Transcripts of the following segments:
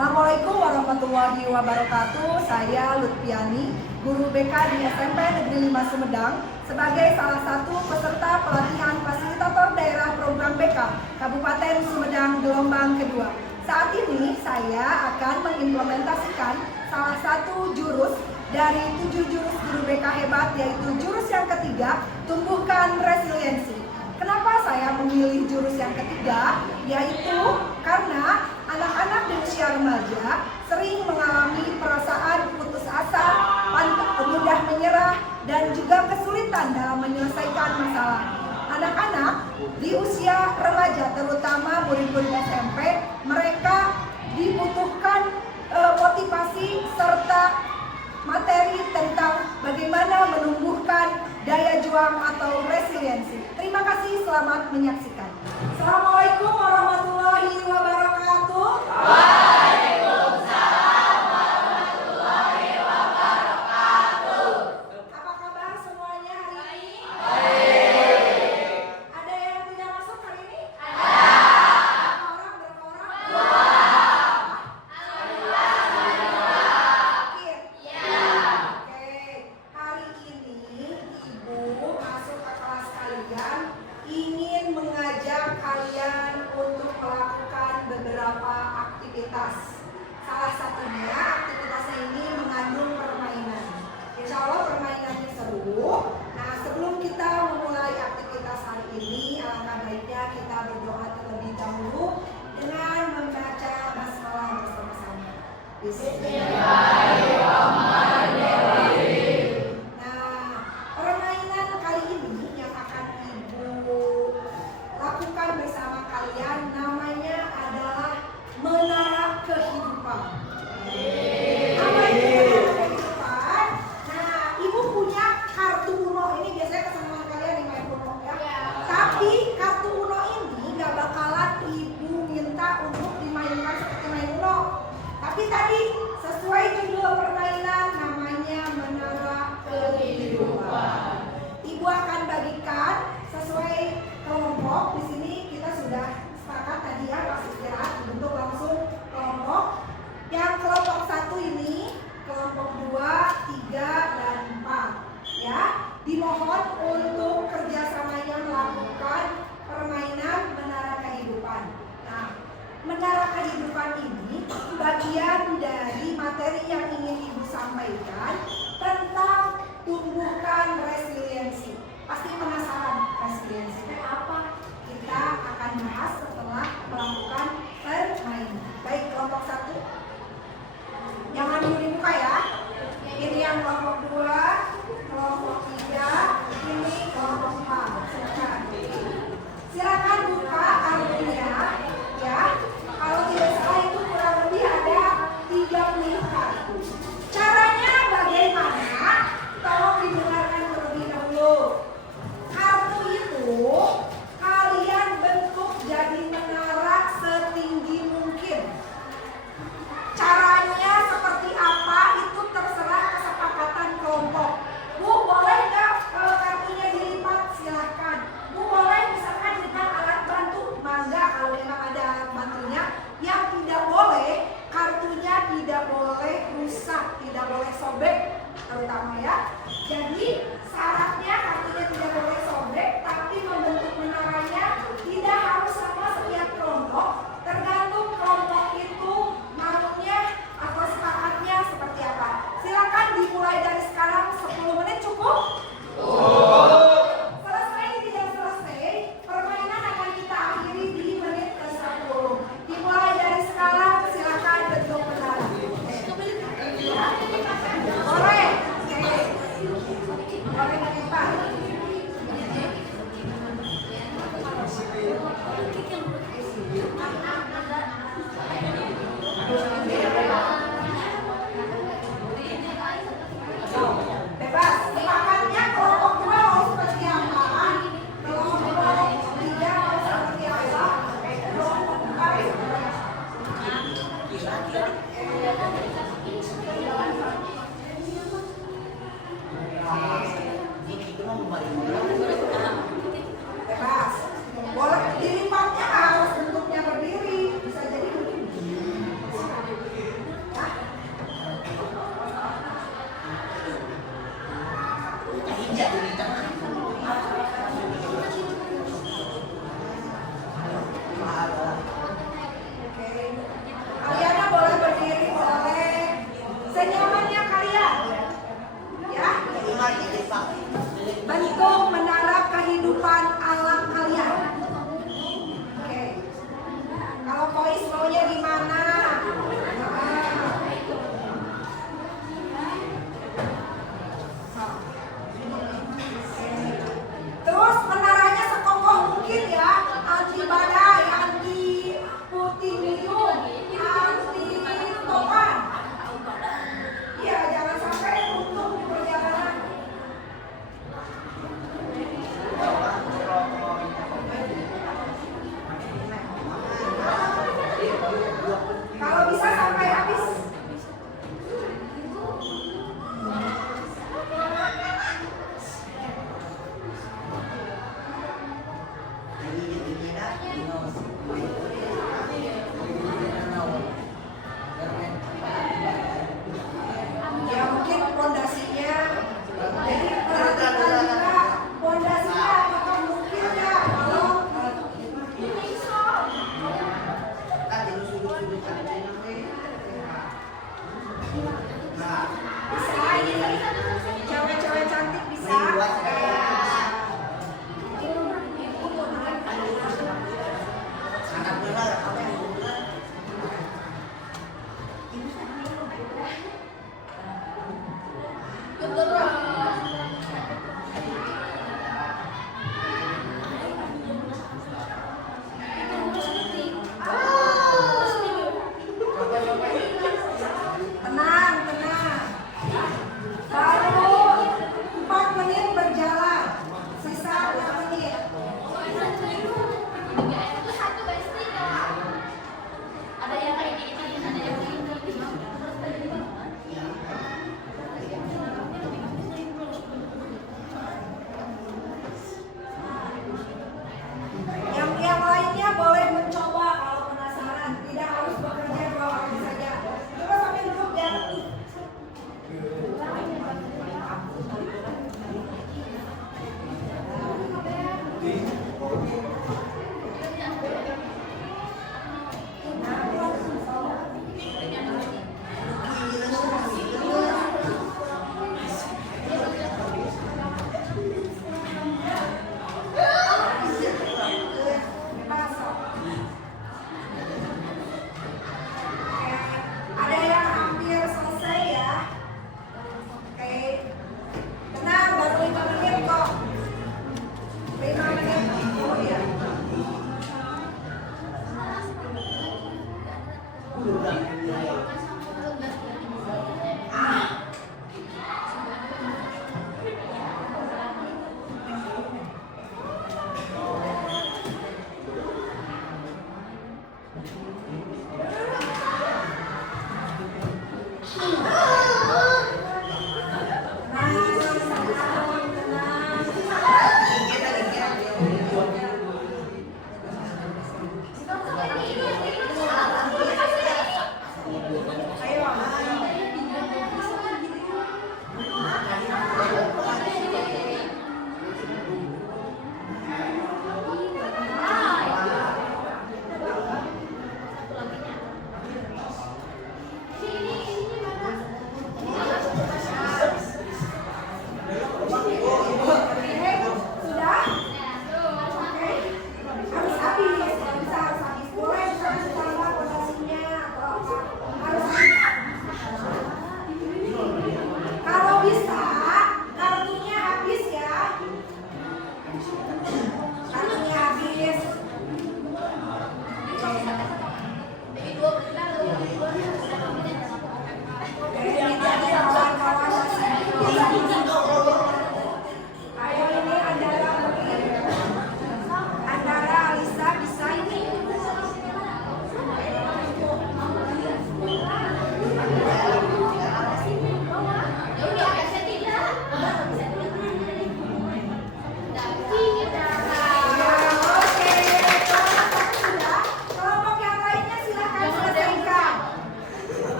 Assalamualaikum warahmatullahi wabarakatuh. Saya Lutfiani, guru BK di SMP Negeri 5 Sumedang, sebagai salah satu peserta pelatihan fasilitator daerah program BK Kabupaten Sumedang gelombang kedua. Saat ini saya akan mengimplementasikan salah satu jurus dari 7 jurus guru BK hebat, yaitu jurus yang ketiga, tumbuhkan resiliensi. Kenapa saya memilih jurus yang ketiga? Yaitu karena anak-anak di usia remaja sering mengalami perasaan putus asa, mudah menyerah, dan juga kesulitan dalam menyelesaikan masalah. Anak-anak di usia remaja, terutama murid-murid SMP, mereka dibutuhkan motivasi serta materi tentang bagaimana menumbuhkan daya juang atau resiliensi. Terima kasih, selamat menyaksikan. Assalamualaikum warahmatullahi wabarakatuh. Waalaikumsalam warahmatullahi wabarakatuh. Apa kabar semuanya hari ini? Baik. Ada yang tidak masuk hari ini? Ada. Berapa orang? Dua. Alhamdulillah. Ya. Oke, hari ini Ibu masuk ke kelas kalian ingin mengajak kalian untuk melakukan beberapa aktivitas. Salah satunya aktivitasnya ini mengandung permainan. Insya Allah permainannya seru. Nah, sebelum kita memulai aktivitas hari ini, alangkah baiknya kita berdoa terlebih dahulu dengan membaca basmalah bersama-sama. Bismillahirrahmanirrahim. Nah, permainan kali ini yang akan Ibu lakukan bersama kalian namanya adalah Menara Kehidupan. Apa itu Menara Kehidupan? Nah, Ibu punya kartu Uno ini, biasanya kesenangan kalian nih main Uno ya. Tapi kartu Uno ini gak bakalan Ibu minta untuk dimainkan seperti main Uno. Tapi tadi sesuai judul permainan namanya Menara Kehidupan. Ibu akan bagikan sesuai kelompok. Di sini kita sudah sepakat tadi ya, pas istirahat dibentuk langsung kelompok. Yang kelompok 1 ini, kelompok 2, 3, dan 4 ya. Dimohon untuk kerjasamanya melakukan permainan Menara Kehidupan. Nah, Menara Kehidupan ini bagian dari materi yang ingin Ibu sampaikan tentang tumbuhkan resiliensi. Pasti penasaran resiliensi itu apa? Kita akan bahas setelah melakukan permainan. Baik, kelompok 1. Jangan dulu dibuka ya. Ini yang kelompok 2, kelompok 3, ini kelompok 4. Silakan buka kartunya ya. Kalau tidak salah itu kurang lebih ada 30 kartu. Caranya bagaimana? Tolong didengarkan terlebih dahulu. Kartu itu kalian bentuk jadi menara setinggi mungkin. Caranya seperti apa itu terserah kesepakatan kelompok. Bu, boleh nggak kartunya dilipat? Silahkan. Bu, boleh misalkan dengan alat bantu? Mangga, kalau memang ada alat bantunya. Yang tidak boleh, kartunya tidak boleh rusak, tidak boleh sobek terutama ya. Jadi syaratnya kartunya tidak boleh sobek, tapi membentuk menaranya tidak harus sama setiap kelompok. Tergantung kelompok itu maunya atau sepakatnya seperti apa. Silakan dimulai dari sekarang. 10 menit cukup? Selesai tidak selesai, permainan akan kita akhiri di menit ke-10. Dimulai dari sekarang, silakan bentuk menara. Ya. Boleh? Boleh menimpa. Bebas. Sepakatnya kelompok 2 mau seperti apa? Kelompok 3 mau seperti apa? Kelompok 4 bebas. Boleh dilipatnya harus bentuknya berdiri. Bisa jadi begini.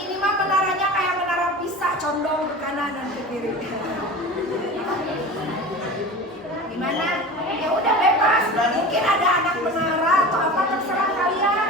Ini mah menaranya kayak menara Pisa, condong ke kanan dan ke kiri. Gimana? Ya udah bebas. Mungkin ada anak menara atau apa, terserah kalian.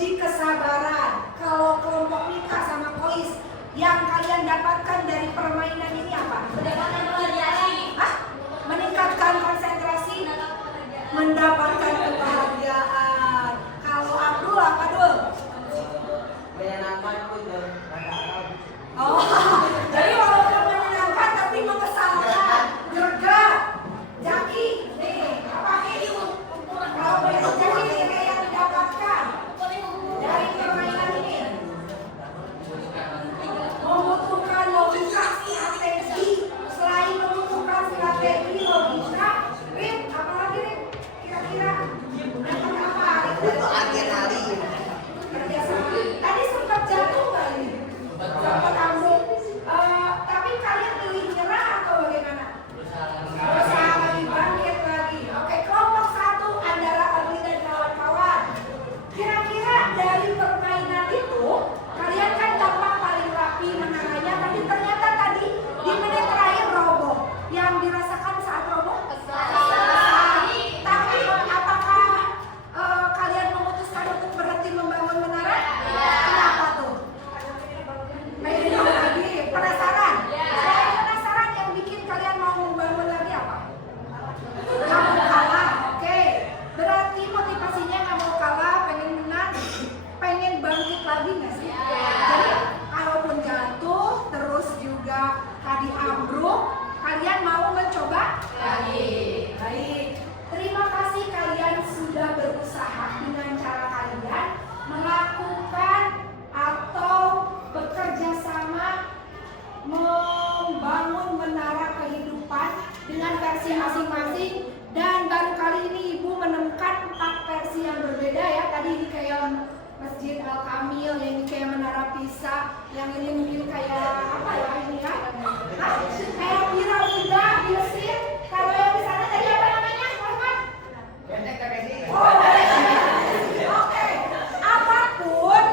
menguji kesabaran. Kalau kelompok Mika sama Kois, yang kalian dapatkan dari permainan ini apa? Mendapatkan kebahagiaan. Hah? Meningkatkan konsentrasi, mendapatkan kebahagiaan. Kalau Abdul apa Dul? Menyenangkan pun Oh, jadi walaupun menyenangkan tapi mengesalkan. Juga, Jaki, nih, apa ini? Kalau Jaki ini yang didapatkan dari permainan ini, membutuhkan logika strategi. Selain membutuhkan strategi logika, Rin, apalagi Rin? Kira-kira apa? butuh adrenalin. Kerjasama. Tadi sempat jatuh nggak ini? Sempat ambruk. Tapi kalian pilih nyerah atau bagaimana? Berusaha lagi, bangkit lagi. Oke, kelompok satu antara Arli dan kawan-kawan. Kira-kira dari permainan itu, kalian kan tampak paling rapi menaranya, tapi ternyata tadi di menit terakhir roboh. Yang dirasakan saat roboh? Tapi apakah kalian memutuskan untuk berhenti membangun menara? Kenapa tuh? Pengen lagi, penasaran? Selain penasaran, yang bikin kalian mau membangun lagi apa? Nggak mau kalah, oke. Berarti motivasinya nggak mau kalah, pengen menang, pengen bangkit lagi nggak sih? Jadi kalaupun jatuh, terus juga tadi ambruk, kalian mau mencoba lagi. Baik, terima kasih kalian sudah berusaha dengan cara kalian melakukan atau bekerja sama membangun menara kehidupan dengan versi masing-masing, dan baru kali ini Ibu menemukan 4 versi yang berbeda ya. Tadi ini kayak Masjid Al Kamil, yang ini kayak Menara Pisa, yang ini mungkin kayak apa ya ini ya? Hah? Kayak piramida, Mesir. Kalau yang di sana tadi apa namanya? Muhammad? Oh, oke. Apapun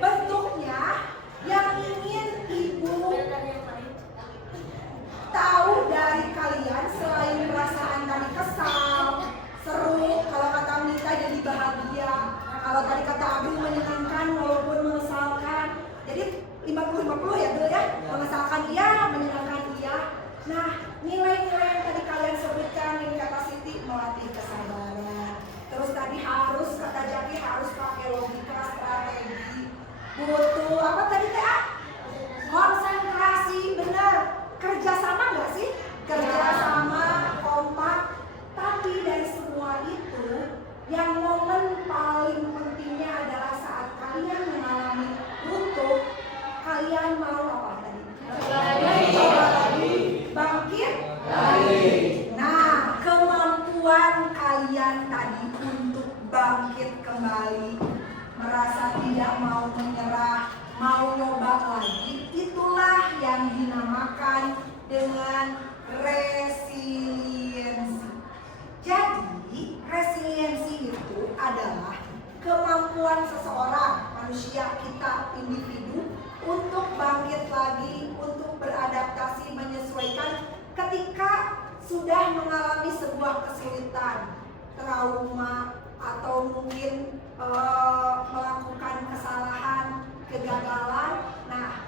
bentuknya yang ingin Ibu tahu dari kalian, selain perasaan tadi kesal, seru, kalau kata Mita jadi bahagia, kalau tadi kata Abdul menyenangkan walaupun mengesalkan. Jadi 50-50 ya dulu ya, mengesalkan iya, menyenangkan iya. Nah, nilai-nilai yang tadi kalian sebutkan, ini kata Siti melatih kesabaran. Terus tadi harus, kata Jaki harus pakai logika, strategi. Butuh apa tadi Teh? Konsentrasi, benar. Kerjasama nggak sih? Kerjasama, kompak. Tapi dari semua itu, yang momen paling pentingnya adalah saat kalian mengalami runtuh, kalian mau apa tadi? Mencoba lagi, bangkit lagi. Nah, kemampuan kalian tadi untuk bangkit kembali, merasa tidak mau menyerah, mau nyoba lagi, itulah yang dinamakan dengan resiliensi. Jadi, resiliensi itu adalah kemampuan seseorang, manusia, kita, individu, untuk bangkit lagi, untuk beradaptasi, menyesuaikan ketika sudah mengalami sebuah kesulitan, trauma, atau mungkin melakukan kesalahan, kegagalan. Nah,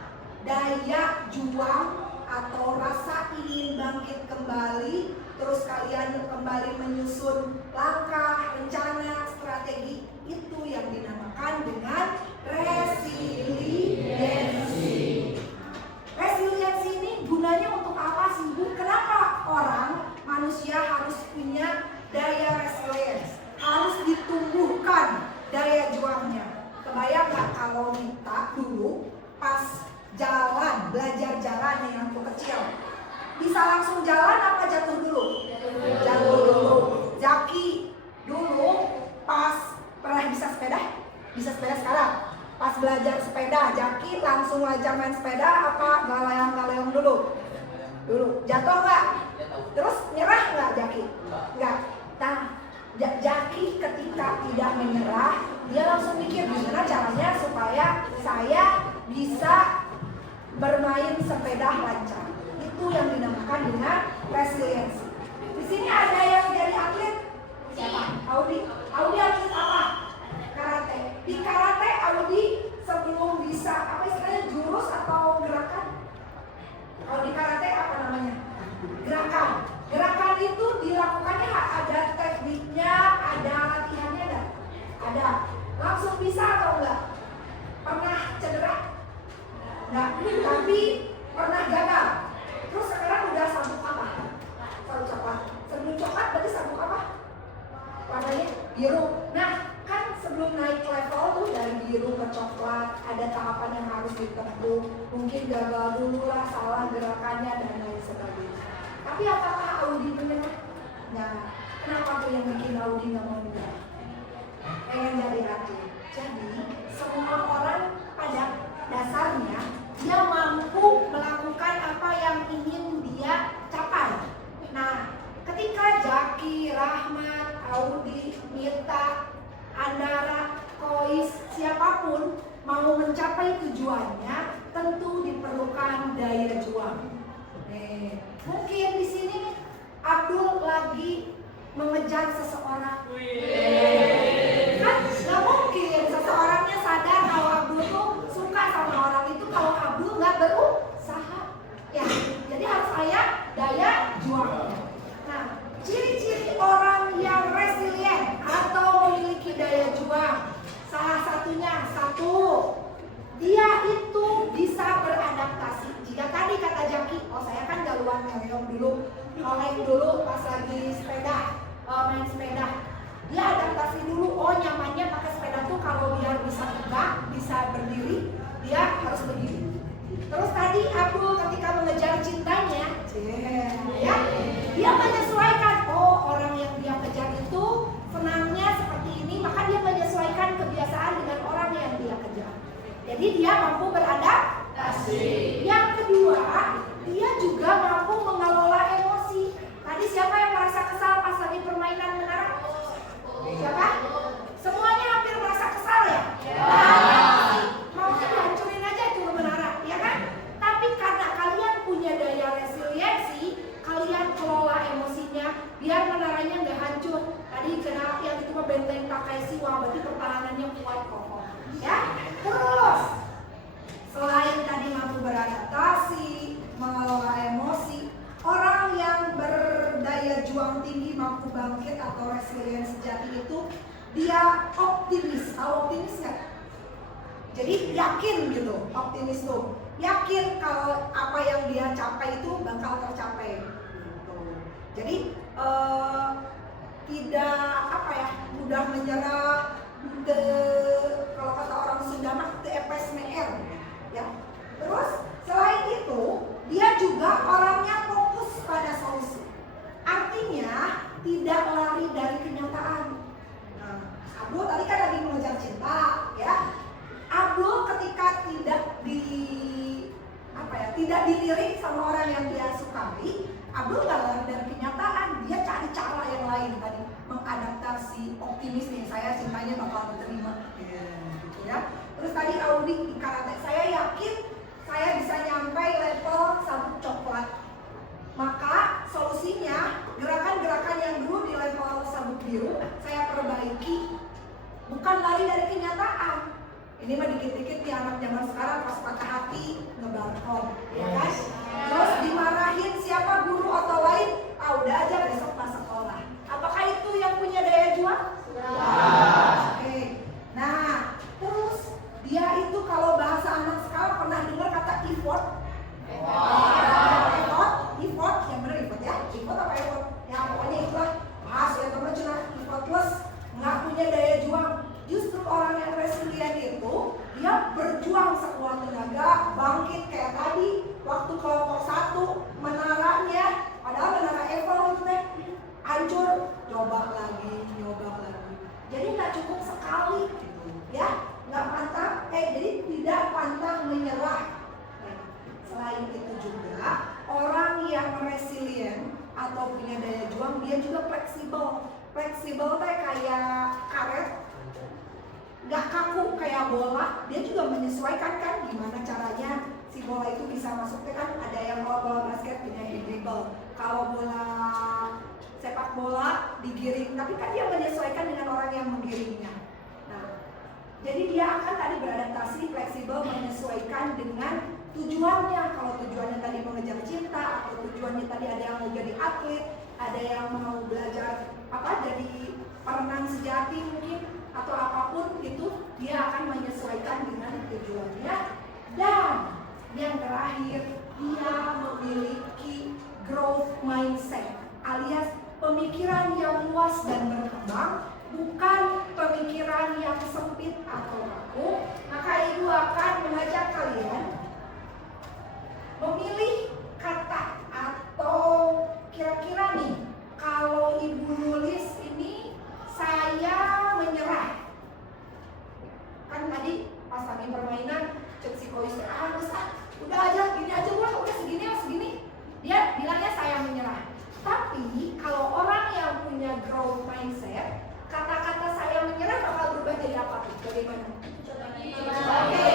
daya juang atau rasa ingin bangkit kembali, terus kalian kembali menyusun langkah, rencana, strategi, itu yang dinamakan dengan resiliensi. Resiliensi ini gunanya untuk apa sih Bu? Kenapa orang manusia harus punya daya resiliensi? Harus ditumbuhkan daya juangnya. Kebayang gak kalau kita dulu pas jalan, belajar jalan yang waktu kecil, bisa langsung jalan apa jatuh dulu? Jatuh dulu. Jaki dulu pas pernah bisa sepeda? Bisa sepeda sekarang? Pas belajar sepeda, Jaki langsung aja main sepeda apa ngaleong-ngaleong dulu? Dulu. Jatuh nggak? Terus nyerah nggak Jaki? Nggak. Nah, Jaki ketika tidak menyerah, dia langsung mikir gimana caranya supaya saya bisa bermain sepeda lancar. Itu yang dinamakan dengan resiliensi. Di sini ada yang jadi atlet? Siapa? Audi. Audi atlet apa? Karate. Di karate dilakukannya ada tekniknya, ada latihannya enggak? Ada. Langsung bisa atau enggak? Pernah cedera? Enggak. Tapi pernah gagal. Terus sekarang udah sabuk apa? Sabuk coklat. Sebelum coklat berarti sabuk apa? Warnanya biru. Nah, kan sebelum naik level tuh dari biru ke coklat ada tahapan yang harus ditempuh. Mungkin gagal dulu lah, salah gerakannya dan lain sebagainya. Tapi apakah Audi menyerah? Nah, kenapa tuh yang bikin Audi nggak mau menyerah? Pengen jadi atlet. Jadi semua orang pada dasarnya dia mampu melakukan apa yang ingin dia capai. Nah, ketika Jaki, Rahmat, Audi, Mita, Andara, Kois, siapapun mau mencapai tujuannya, tentu diperlukan daya juang. Mungkin di sini Abdul lagi mengejar seseorang. Kan nggak mungkin seseorangnya sadar kalau Abdul tuh suka sama orang itu kalau Abdul nggak berusaha. Ya, jadi harus ada daya juangnya. Nah, ciri-ciri orang yang resilient atau memiliki daya juang, salah satunya satu, dia itu bisa beradaptasi. Jika tadi kata Jaki, oh saya kan galuan ngereong dulu, noleng dulu pas lagi sepeda, main sepeda. Dia adaptasi dulu, oh nyamannya pakai sepeda tuh kalau biar bisa tegak, bisa berdiri, dia harus berdiri. Terus tadi Abdul ketika mengejar cintanya, ya, dia menyesuaikan, oh orang yang dia kejar itu senangnya seperti ini, maka dia menyesuaikan kebiasaan dengan orang yang dia kejar. Jadi dia mampu beradaptasi. Yang kedua, dia juga mampu mengelola emosi. Tadi siapa yang merasa kesal pas lagi permainan menara? Siapa? Semuanya hampir merasa kesal ya? Maunya dihancurin aja itu menara, ya kan? Tapi karena kalian punya daya resiliensi, kalian kelola emosinya biar menaranya nggak hancur. Tadi kena yang itu mah benteng pakai siwa, berarti pertahanannya kuat kokoh. Ya, terus selain tadi mampu beradaptasi, mengelola emosi, orang yang berdaya juang tinggi, mampu bangkit atau resilient sejati itu dia optimis. Tahu optimis nggak? Jadi yakin gitu, optimis tuh yakin kalau apa yang dia capai itu bakal tercapai. Gitu. Jadi tidak apa ya, mudah menyerah, kalau kata orang Sunda mah epes meer, ya. Terus selain itu dia juga orangnya fokus pada solusi. Artinya tidak lari dari kenyataan. Nah, Abdul tadi kan lagi mengejar cinta, ya. Abdul ketika tidak dilirik sama orang yang dia sukai, Abdul nggak lari dari kenyataan, dia cari cara yang lain tadi, mengadaptasi, optimis nih, saya cintanya bakal diterima, gitu ya. Terus tadi Audi di karate, saya yakin saya bisa nyampe level sabuk coklat. Maka solusinya gerakan-gerakan yang dulu di level sabuk biru saya perbaiki, bukan lari dari kenyataan. Ini mah dikit-dikit nih anak zaman sekarang pas patah hati ngebarkom, ya kan? Terus dimarahin siapa guru atau lain, udah aja besok pas sekolah. Apakah itu yang punya daya juang? Oke. Nah, terus dia itu kalau bahasa anak sekarang pernah dengar kata effort? Effort, yang benar effort ya? Effort apa effort? Ya pokoknya itulah. Bahas ya teman cina effortless, nggak punya daya juang. Justru orang yang resilient itu dia berjuang sekuat tenaga, bangkit kayak tadi waktu kelompok 1 menaranya, padahal menara Eiffel itu teh hancur, nyoba lagi. Jadi nggak cukup sekali, gitu, ya, nggak pantang, jadi tidak pantang menyerah. Selain itu juga orang yang resilient atau punya daya juang dia juga fleksibel. Fleksibel teh kayak karet. Gak kaku kayak bola, dia juga menyesuaikan kan gimana caranya si bola itu bisa masuk ke kan, ada yang bola basket punya dribble, kalau bola sepak bola digiring, tapi kan dia menyesuaikan dengan orang yang menggiringnya. Nah, jadi dia akan tadi beradaptasi, fleksibel, menyesuaikan dengan tujuannya. Kalau tujuannya tadi mengejar cinta, atau tujuannya tadi ada yang mau jadi atlet, ada yang mau belajar sejati mungkin atau apapun itu, dia akan menyesuaikan dengan tujuannya. Dan yang terakhir, dia memiliki growth mindset alias pemikiran yang luas dan berkembang, bukan pemikiran yang sempit atau kaku. Maka ibu akan mengajak kalian memilih kata atau kira-kira nih, kalau ibu nulis ini saya menyerah. Kan tadi pas lagi permainan cek psikois, udah aja gini aja udah segini. Dia bilangnya saya menyerah. Tapi kalau orang yang punya growth mindset, kata-kata saya menyerah bakal berubah jadi apa tuh? Bagaimana? Oke,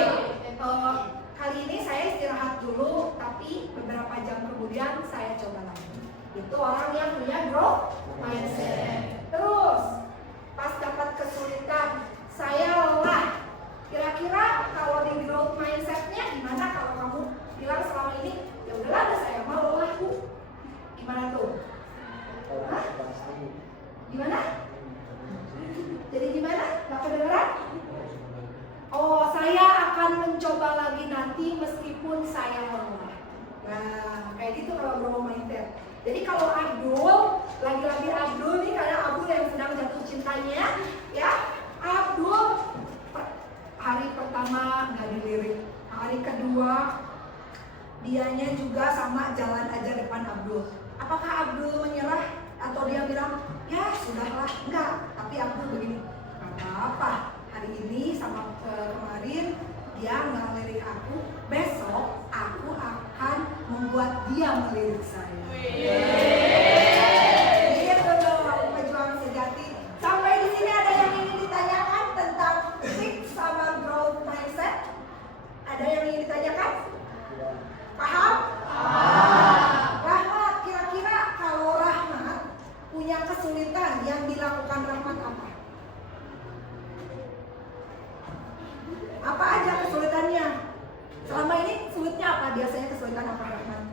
kali ini saya istirahat dulu, tapi beberapa jam kemudian saya coba lagi. Itu orang yang punya growth mindset. Terus pas dapat kesulitan, saya lelah. Kira-kira kalau di growth mindsetnya gimana kalau kamu bilang selama ini, ya udahlah udah saya mau lelah Bu. Gimana tuh? Hah? Gimana? Jadi gimana? Gak kedengeran? Oh, saya akan mencoba lagi nanti meskipun saya lelah. Nah, kayak gitu kalau growth mindset. Jadi kalau Abdul, lagi-lagi Abdul nih, karena Abdul yang sedang jatuh cintanya, ya, Abdul hari pertama nggak dilirik, hari kedua dianya juga sama jalan aja depan Abdul. Apakah Abdul menyerah atau dia bilang ya sudahlah? Enggak, tapi Abdul begini, nggak apa-apa, hari ini sama kemarin dia nggak melirik aku, besok aku akan membuat dia melirik saya. Gitu dong pejuang sejati. Sampai di sini ada yang ingin ditanyakan tentang fix sama growth mindset? Ada yang ingin ditanyakan? Paham? Rahmat, kira-kira kalau Rahmat punya kesulitan, yang dilakukan Rahmat apa? Apa aja kesulitannya? Selama ini sulitnya apa? Biasanya kesulitan apa Rahmat?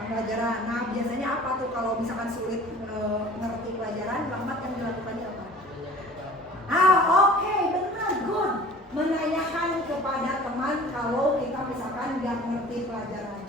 Pembelajaran. Nah biasanya apa tuh kalau misalkan sulit ngerti pelajaran, Rahmat yang dilakukannya apa? Oke, benar, good. Menanyakan kepada teman kalau kita misalkan nggak ngerti pelajaran.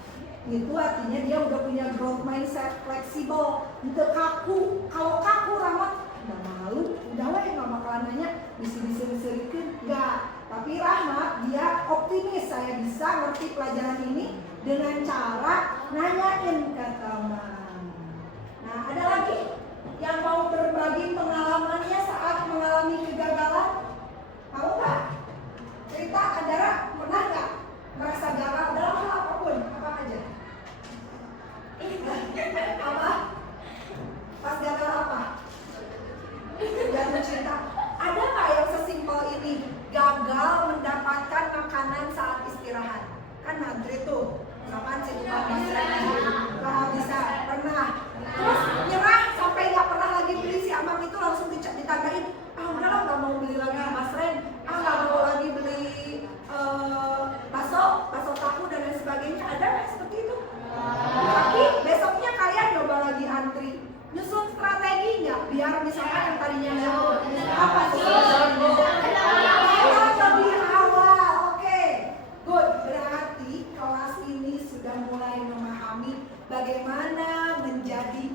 Itu artinya dia udah punya growth mindset, fleksibel, untuk kaku. Kalau kaku Rahmat udah malu, udah lah nggak bakalan nanya, diserikin, nggak. Tapi Rahmat dia optimis, saya bisa ngerti pelajaran ini dengan cara nanyain ke teman. Nah ada lagi yang mau berbagi pengalamannya saat mengalami kegagalan? Mau nggak? Cerita, Andara pernah nggak merasa gagal dalam hal apapun? Apa aja? Apa? Pas gagal apa? Jatuh cinta. Ada nggak yang sesimpel ini? Gagal mendapatkan makanan saat istirahat. Kan ngantri tuh. Misalkan si tukang nggak bisa, pernah. Terus nyerah sampai nggak pernah lagi beli, si abang itu langsung ditandain, udahlah nggak mau beli lagi Mas Ren, nggak mau lagi beli bakso tahu dan lain sebagainya. Ada nggak seperti itu? Tapi besoknya kalian coba lagi antri, nyusun strategi nggak biar misalkan yang tadinya apa sih? Lebih awal, oke, good. Berarti kelas ini sudah mulai memahami bagaimana menjadi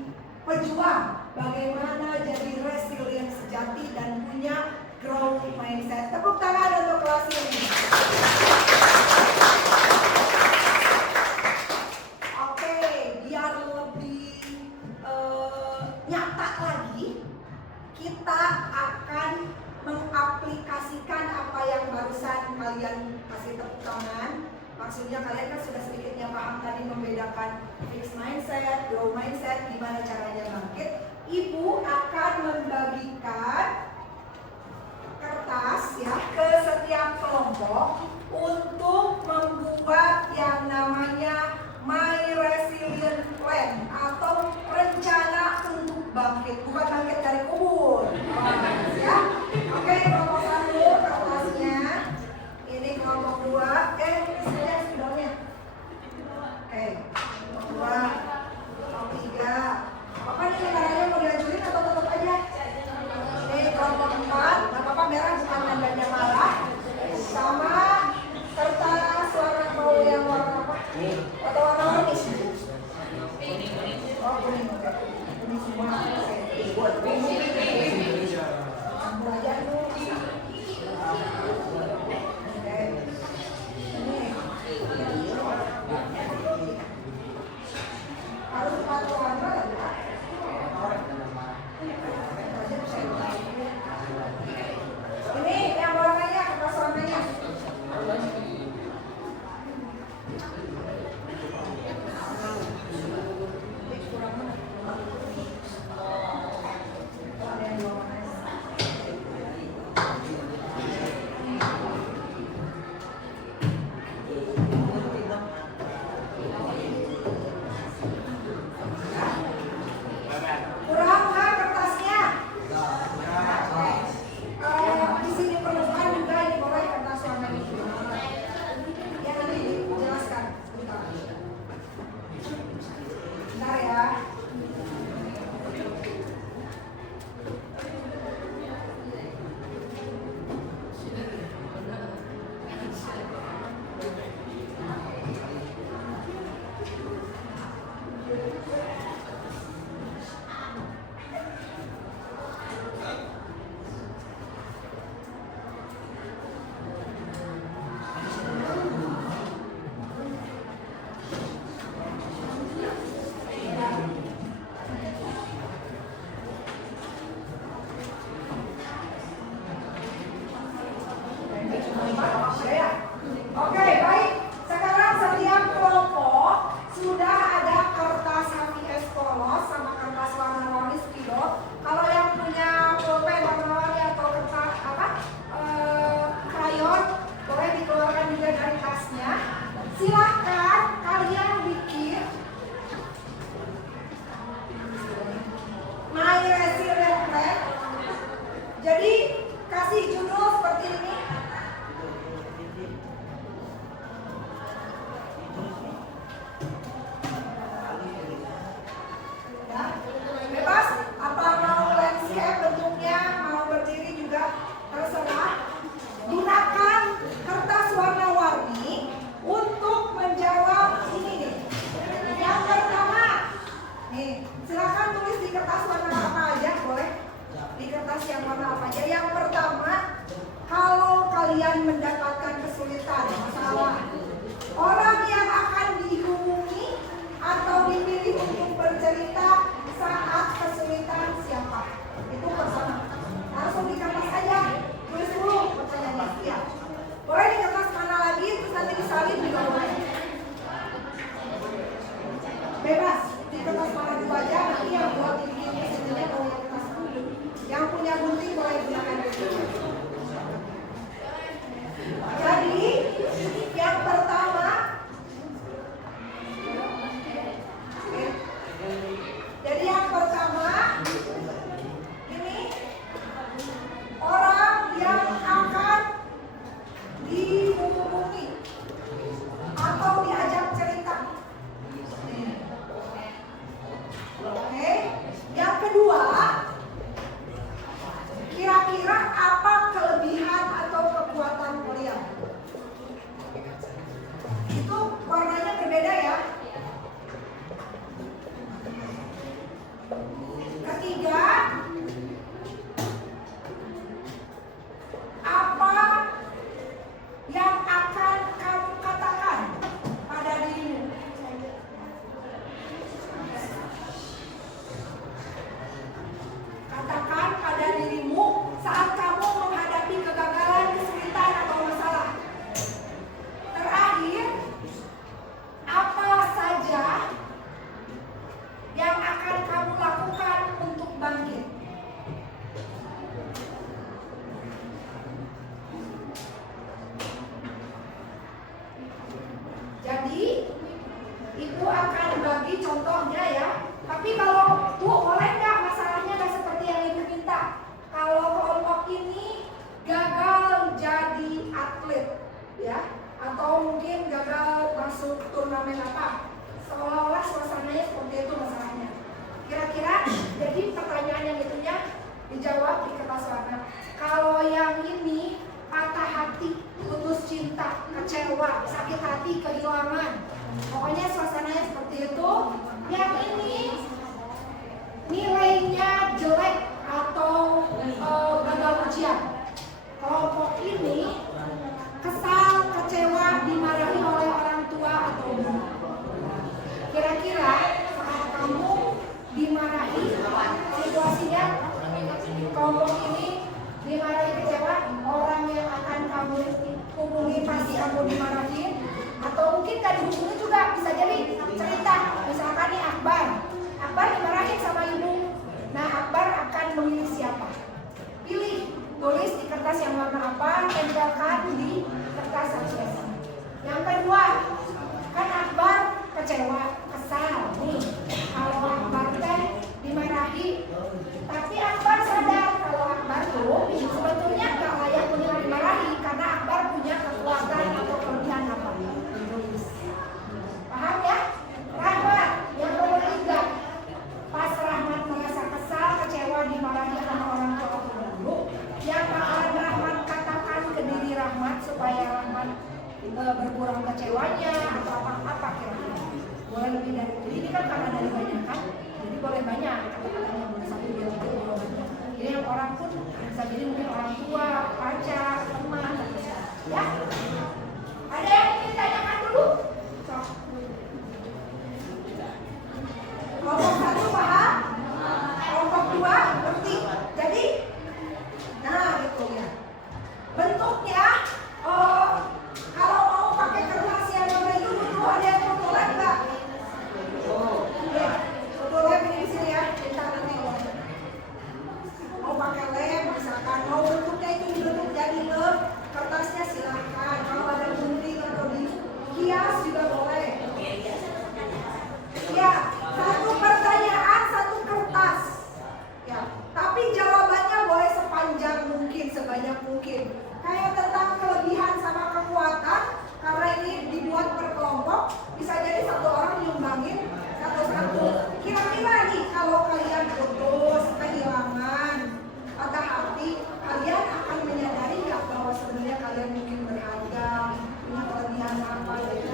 pejuang, bagaimana jadi resilient sejati dan punya growth mindset. Tepuk tangan untuk kelas ini. Oke, biar lebih nyata lagi, kita akan mengaplikasikan apa yang barusan kalian kasih tepuk tangan. Maksudnya kalian kan sudah sedikitnya paham tadi membedakan fixed mindset, growth mindset, gimana caranya bangkit. Ibu akan membagikan kertas ya ke setiap kelompok untuk membuat yang namanya My Resilient Plan atau rencana untuk bangkit, bukan bangkit dari kubur. Ya, oke, kelompok 1 kertasnya. Ini kelompok 2, sudah spidolnya. Oke, kelompok 2, kelompok 3. Apa nih caranya mau dihancurin atau kuning? Oke. Kuning semua. Oke. Belajar dulu. Oke. Ini. Harus 4 warna ya? Ini yang warnanya, kertas warnanya. Kurang nggak kertasnya? Di sini perlukan juga ini boleh kertas warna ini. Ya nanti dijelaskan. Bentar ya. Oke, baik. Sekarang setiap kelompok sudah ada kertas HVS polos sama kertas warna-warni spidol. Kalau yang punya pulpen warna-warni atau kertas krayon, boleh dikeluarkan juga dari tasnya. Silahkan kalian bikin My Resilient Plan. Jadi kasih judul seperti ini. Ya, bebas. Apa mau landscape bentuknya, mau berdiri juga terserah. Gunakan kertas warna-warni untuk menjawab ini nih. Yang pertama, nih silakan tulis di kertas warna apa aja, boleh di kertas yang warna apa aja. Yang pertama, kalau kalian mendapatkan kesulitan, masalah, orang yang akan dihubungi atau dipilih untuk bercerita saat kesulitan siapa? Itu pertama. Langsung di kertas aja, tulis dulu pertanyaannya. Ya. Boleh di kertas mana lagi, terus nanti disalin juga boleh. Bebas, di kertas mana dulu aja, nanti yang buat ini sebenarnya boleh kertas dulu. Yang punya gunting boleh gunakan gunting. Jadi, yang pertama, jadi yang pertama, ini orang yang akan dihubungi atau diajak cerita. Oke, yang kedua, kira-kira apa kelebihan atau kekuatan kalian? Itu warnanya berbeda ya. Ketiga, apa yang akan kamu katakan pada dirimu? Katakan pada dirimu saat kamu menghadapi kegagalan, kesulitan, atau masalah. Terakhir, apa saja yang akan kamu lakukan untuk bangkit? Jadi, Ibu akan bagi contohnya ya. Tapi kalau Bu, boleh nggak masalahnya nggak seperti yang Ibu minta? Kalau kelompok ini gagal jadi atlet, ya, atau mungkin gagal masuk turnamen apa? Seolah-olah suasananya seperti itu masalahnya. Kira-kira jadi pertanyaan yang si Ambo dimarahin, atau mungkin kan di bukunya juga bisa jadi cerita, misalkan nih Akbar dimarahin sama ibu. Nah, Akbar akan memilih siapa? Pilih, tulis di kertas yang warna apa, tempelkan di kertas A4. Yang kedua, kan Akbar kecewa, kesal nih kalau Akbar teh dimarahi, tapi Akbar sadar kalau Akbar tuh sebetulnya gak layak punya dimarahi karena Akbar punya kekuatan atau kelebihan apa. Paham ya? Rahmat yang nomor 3. Pas Rahmat merasa kesal, kecewa, dimarahi sama orang tua dulu, yang bakalan Rahmat katakan ke diri Rahmat supaya Rahmat berkurang kecewanya atau apa kira-kira. Boleh lebih dari itu. Ini kan karena dari banyak kan, jadi boleh banyak kata-katanya, boleh 1, 2, 3, 4, 5. Jadi yang orang pun bisa jadi mungkin orang tua, pacar, teman, ya. Ada yang ingin tanyakan dulu? Sok. Kelompok 1 paham? Kelompok 2 ngerti? Jadi, nah gitu ya. Bentuknya, kalau mau pakai kertas yang warna itu butuh ada yang foto lab nggak? Ya, foto lab ini di sini ya. Kita nanti mau pakai lem, misalkan mau bentuknya itu dibentuk jadi lem, kertasnya silahkan. Kalau ada gunting atau dihias juga boleh. Ya, 1 pertanyaan 1 kertas. Ya, tapi jawabannya boleh sepanjang mungkin, sebanyak mungkin. Kayak tentang kelebihan sama kekuatan, karena ini dibuat per kelompok, bisa jadi 1 orang nyumbangin satu-satu. Kira-kira nih kalau kalian putus, kehilangan, patah hati, kalian akan menyadari nggak bahwa sebenarnya kalian mungkin berharga, punya kelebihan apa gitu.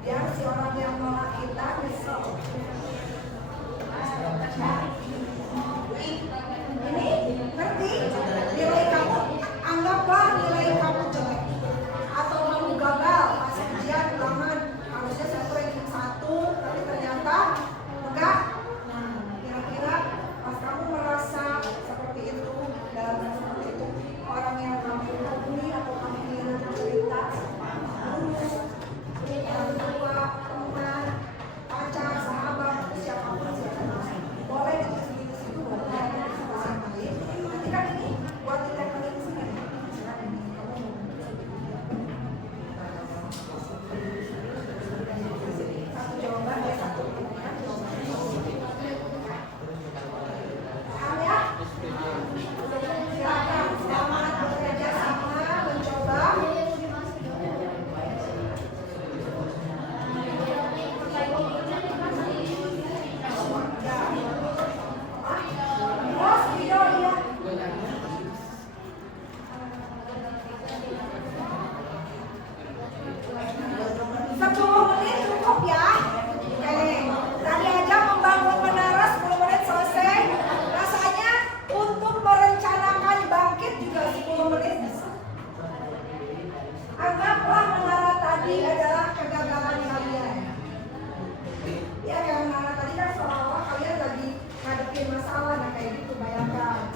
Biar si orang yang nolak kita besok. Ini ngerti? Nilai kamu, anggaplah nilai kamu jelek atau kamu gagal pas ujian ulangan, harusnya satu ranking 1 tapi ternyata enggak. Nah, kira-kira pas kamu merasa seperti itu, dalam seperti itu, orang yang kamu hubungi atau kamu ingin cerita sama guru, orang tua, teman, pacar, sahabat, siapapun boleh ditulis di situ, boleh. Nanti kan ini buat ditempel di sini. Satu jawaban dari 1 pertanyaan. Paham ya? Silakan, selamat bekerja sama, mencoba. Oh, video ya. 10 menit cukup ya. Oke, tadi aja membangun menara 10 menit selesai. Rasanya untuk merencanakan bangkit juga 10 menit bisa. Anggaplah menara tadi adalah kegagalan kalian. Ya, kayak menara tadi kan seolah-olah kalian lagi ngadepin masalah, nah kayak gitu, bayangkan.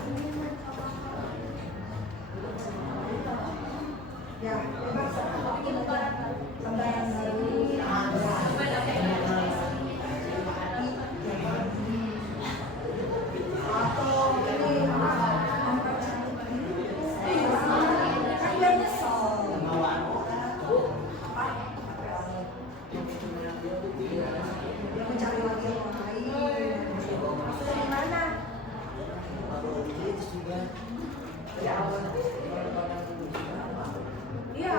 Ya, bebas lembaran baru. Atau ini mempercantik diri. Kan biar nyesel. Dia mencari lagi yang lain. Maksudnya gimana? Iya.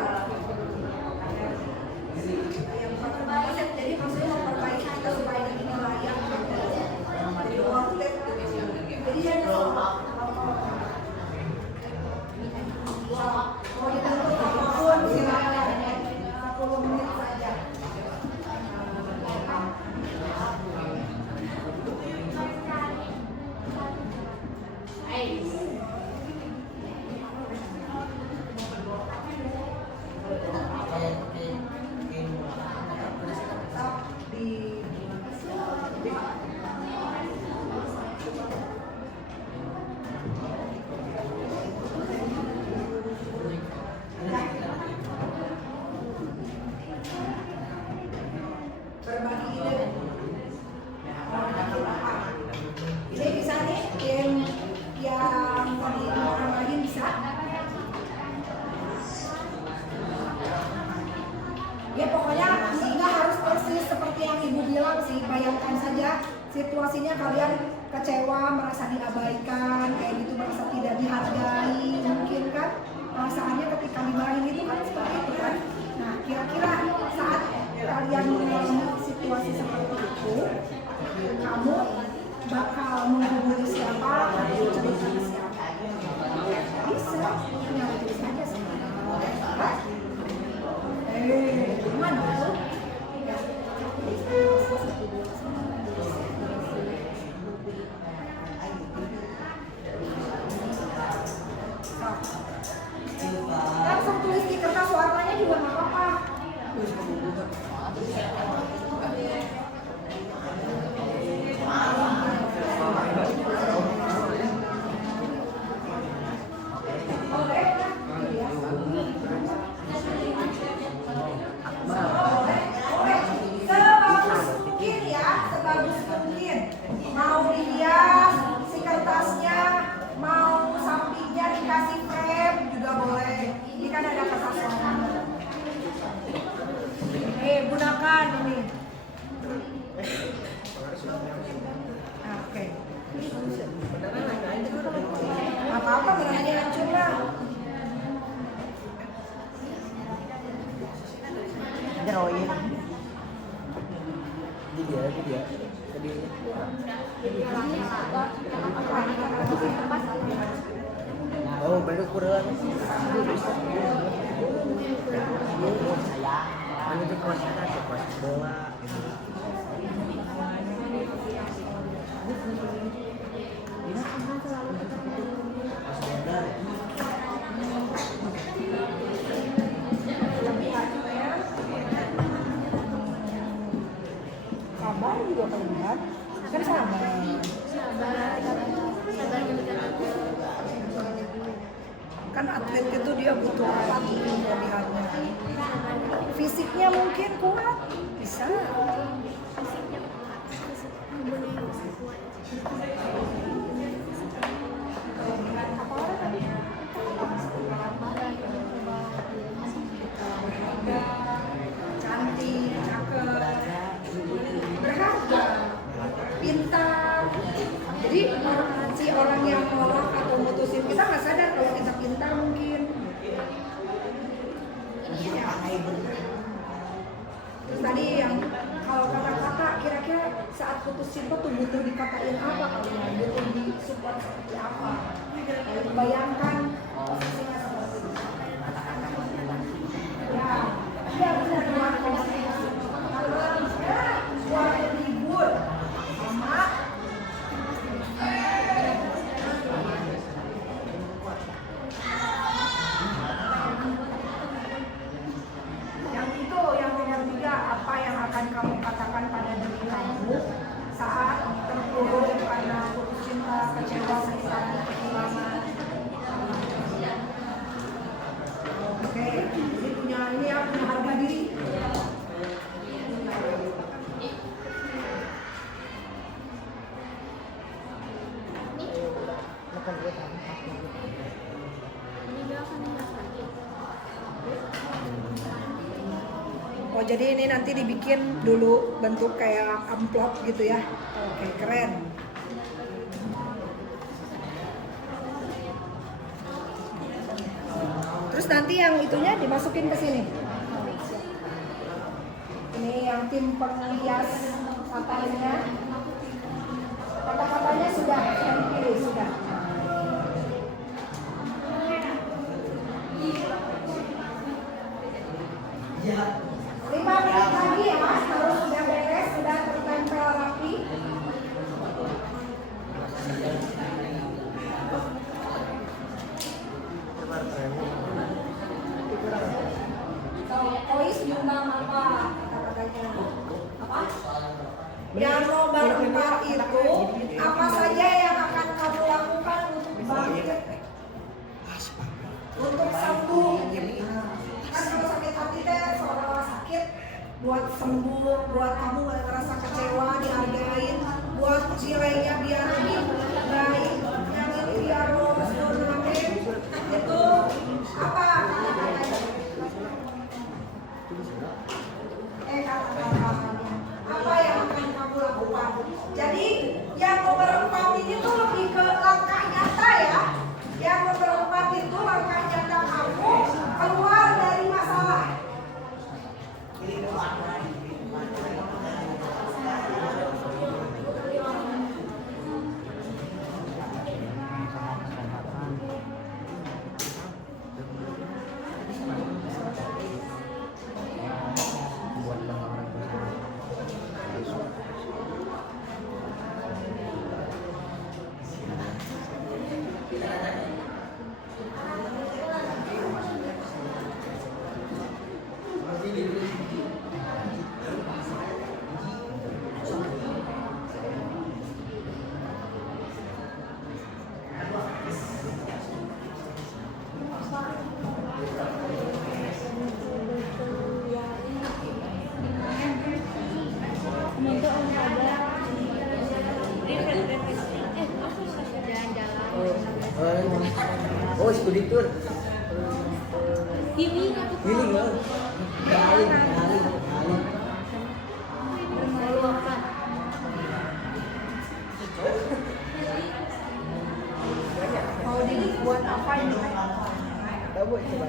situasinya kalian kecewa, merasa diabaikan, kayak gitu, merasa tidak dihargai, mungkin kan perasaannya ketika dimarahin itu kan seperti itu kan. Nah, kira-kira saat kalian mengalami situasi seperti itu, kamu bakal menghubungi siapa atau cerita ke siapa? Bisa, tinggal tulis aja sebenarnya. Gimana tuh? Langsung tulis di kertas warnanya juga nggak apa-apa. Sebagus mungkin ya, sebagus mungkin. Mau dihias si kertasnya, mau sampingnya dikasih frame juga boleh. Ini kan ada kertas warna. Gunakan ini. Oke. Apa-apa berani hancur lah. Drawing. Dia. Tadi. Oh, baru kurang. Saya. Kan itu kelas bola. Sabar juga kalian kan sabar. Kan atlet itu dia butuh apa kelebihannya. Fisiknya mungkin kuat, bisa. Cantik, cakep, berharga, pintar. Jadi si orang yang nolak atau mutusin kita nggak sadar kalau kita pintar mungkin. Terus tadi yang kalau kata-kata kira-kira saat putus cinta tuh butuh dikatain apa kalian? Butuh disupport seperti apa? Bayangkan posisinya seperti itu. Ya benar buat komunikasi. Buat libur sama yang itu, yang nomor 3, apa yang akan kamu katakan pada diri kamu saat terpuruk karena putus cinta, kecewa, sakit hati, kehilangan. Oke, jadi punya ini ya, punya harga diri. Oh, jadi ini nanti dibikin dulu bentuk kayak amplop gitu ya. Oke, keren. Terus nanti yang itunya dimasukin ke sini. Ini yang tim penghias katanya. Kata-katanya sudah dipilih, sudah. Ya. 5 menit lagi ya Mas, harus sudah beres, sudah tertempel rapi. Kois Yuna apa kata-katanya? Apa? Piano di ke langkah nyata ya. Yang nomor 4 itu langkah nyata kamu keluar dari masalah. Oh, studi tour. Healing Healing. Kali. Mau dibuat apa ini? Tahu Bu, coba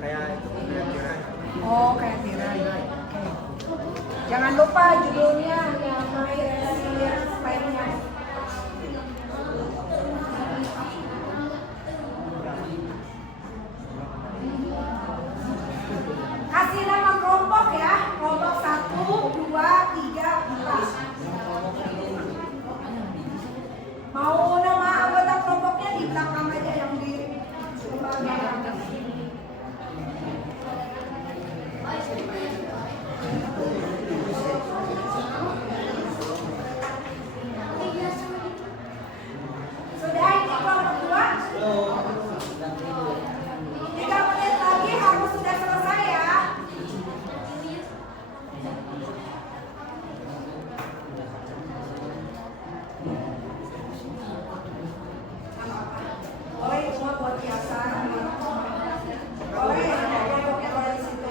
kayak itu tirai. Oh, kayak tirai. Oke. Jangan lupa judulnya yang My Resilience Plan-nya. Kasih nama kelompok ya. Kelompok 1, 2, 3, 4. Mau nama anggota kelompoknya di belakang aja yang di lembaga. Sudah ini kelompok 2. 3 menit lagi harus sudah selesai ya. Boleh cuma buat biasa. Boleh ada kelompoknya boleh di situ.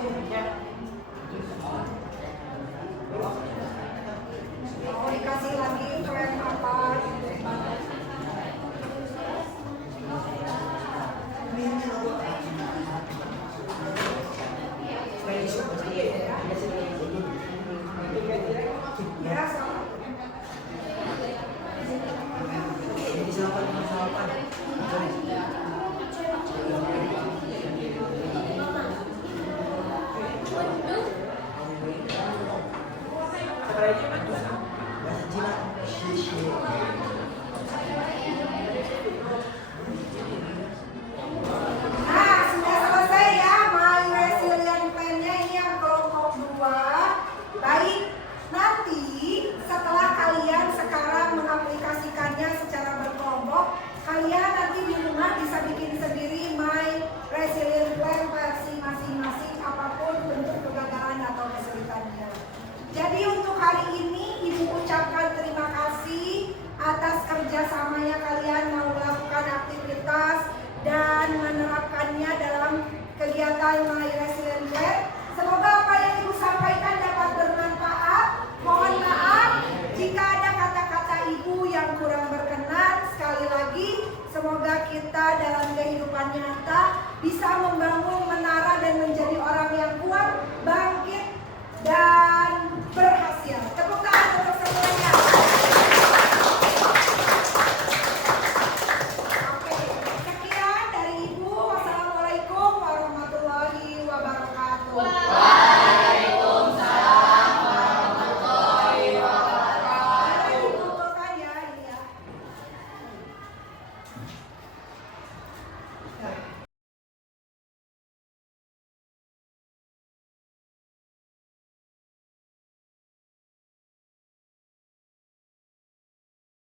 Mau dikasih lagi plan apa? Ya, sama. Nah, sudah selesai ya My Resilient Plan-nya ini yang kelompok 2. Baik, nanti setelah kalian sekarang mengaplikasikannya secara berkelompok, kalian nanti di rumah bisa bikin sendiri My Resilient Plan versi masing-masing apapun bentuk kegagalan atau kesulitannya. Jadi untuk hari ini Ibu ucapkan terima kasih atas kerjasamanya kalian mau melakukan aktivitas dan menerapkannya dalam kegiatan My Resilient Plan. Semoga apa yang Ibu sampaikan dapat bermanfaat. Mohon maaf jika ada kata-kata Ibu yang kurang berkenan. Sekali lagi, semoga kita dalam kehidupan nyata bisa membangun menara dan menjadi orang yang kuat, bangkit